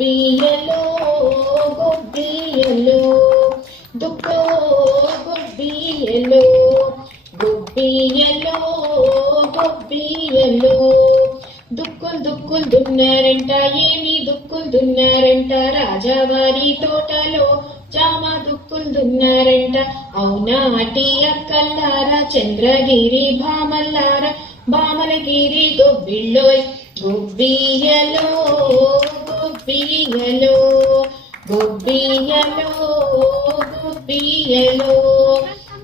గుబ్బియలో గుబ్బియలో దుక్కో గుబ్బియలో గుబ్బియలో గుబ్బియలో దుక్కులు దుక్కులు దున్నారంట ఏమి దుక్కులు దున్నారంట రాజావారి తోటలో జామ దుక్కులు దున్నారంట అవునా అటి అక్కల్లారా చంద్రగిరి భామల్లారా భామలగిరి గొబ్బిళ్ళోయ్ గుబ్బియలో గుబ్బియలో గుబ్బియలో గుబ్బియలో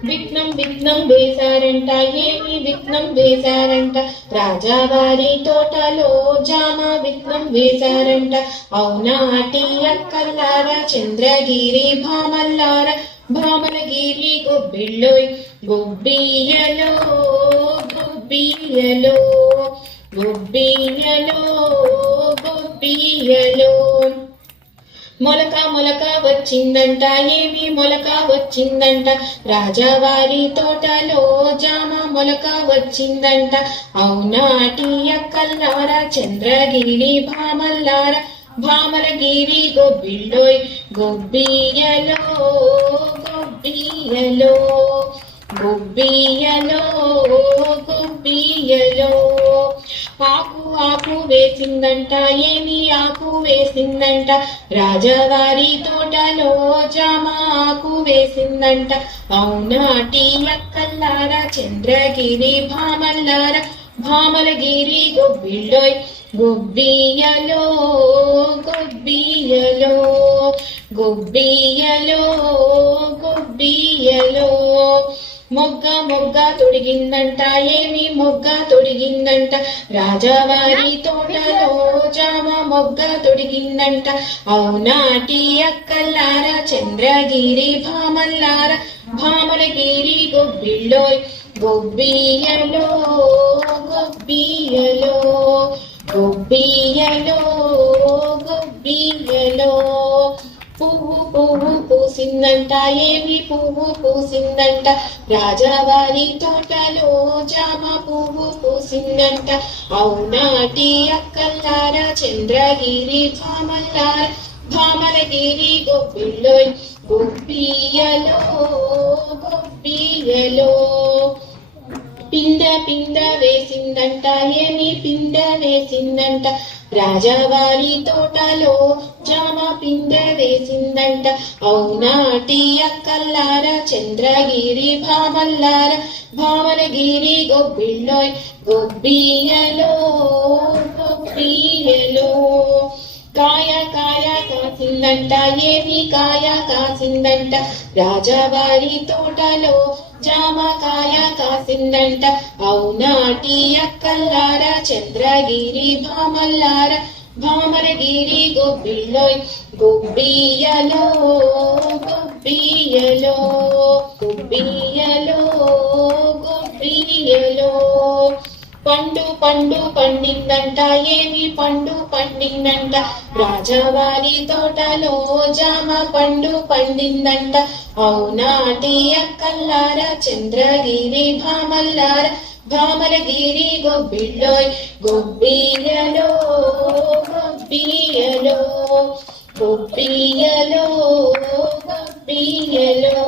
విఘ్నం విఘ్నం వేశారంట ఏమి విఘ్నం వేశారంట రాజావారి తోటలో జామ విఘ్నం వేశారంట అవునా అటి అక్కల్లారా చంద్రగిరి భామల్లారా భామలగిరి గొబ్బిళ్ళోయ్ గుబ్బియలో గుబ్బియలో గుబ్బియలో గుబ్బియలో మొలక మొలక వచ్చిందంట ఏమి మొలక వచ్చిందంట రాజావారి తోటలో జామ మొలక వచ్చిందంట అవునా అటి అక్కల్లారా చంద్రగిరి భామల్లారా భామలగిరి గొబ్బిళ్ళోయ్ గుబ్బియలో గుబ్బియలో గుబ్బియలో గుబ్బియలో ఆకు ఆకు వేసిందంట ఏమి ఆకు వేసిందంట రాజావారి తోటలో జామ ఆకు వేసిందంట అవునా అటి అక్కల్లారా చంద్రగిరి భామల్లారా భామలగిరి గొబ్బిళ్ళోయ్ గుబ్బియలో గుబ్బియలో గుబ్బియలో గుబ్బియలో మొగ్గ మొగ్గ తొడిగిందంట ఏమి మొగ్గ తొడిగిందంట రాజావారి తోటలో జామ మొగ్గ తొడిగిందంట అవునా అటి అక్కల్లారా చంద్రగిరి భామల్లారా భామలగిరి గొబ్బిళ్ళోయ్ గుబ్బియలో గుబ్బియలో గుబ్బియలో గుబ్బియలో పువ్వు పువ్వు పూసిందంట ఏమి పువ్వు పూసిందంట రాజావారి తోటలో జామ పువ్వు పూసిందంట అవునా అటి అక్కల్లారా చంద్రగిరి భామల్లారా భామలగిరి గొబ్బిళ్ళోయ్ గుబ్బియలో గుబ్బియలో పిండ పిండ వేసిందంట ఏమి పిండ వేసిందంట రాజావారి తోటలో జామ పిండ వేసిందంట అవునా అటి అక్కల్లారా చంద్రగిరి భామల్లారా భామలగిరి గొబ్బిళ్ళోయ్ గుబ్బియలో గుబ్బియలో కాయ కాయ కాసిందంట ఏమి కాయ కాసిందంట రాజావారి తోటలో జామ కాయ కాసిందంట అవునా అటి అక్కల్లారా చంద్రగిరి భామల్లారా భామలగిరి గొబ్బిళ్ళోయ్ గుబ్బియలో గుబ్బియలో గుబ్బియలో గుబ్బియలో పండు పండు పండిందంట ఏమి పండు పండిందంట రాజావారి తోటలో జామ పండు పండిందంట అవునా అటి అక్కల్లారా చంద్రగిరి భామల్లారా భామలగిరి గొబ్బిళ్ళోయ్ గుబ్బియలో గుబ్బియలో గుబ్బియలో గుబ్బియలో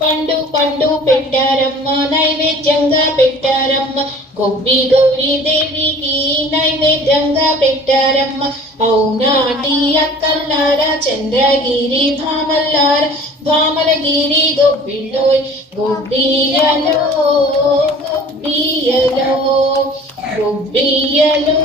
పండు పండు పెట్టారమ్మ నైవేద్యంగా పెట్టారమ్మ గొబ్బి గౌరీ దేవికి నైవేద్యంగా పెట్టారమ్మ అవునా అటి అక్కల్లారా చంద్రగిరి భామల్లారా భామలగిరి గొబ్బిళ్ళోయ్ గుబ్బియలో గుబ్బియలో గుబ్బియలో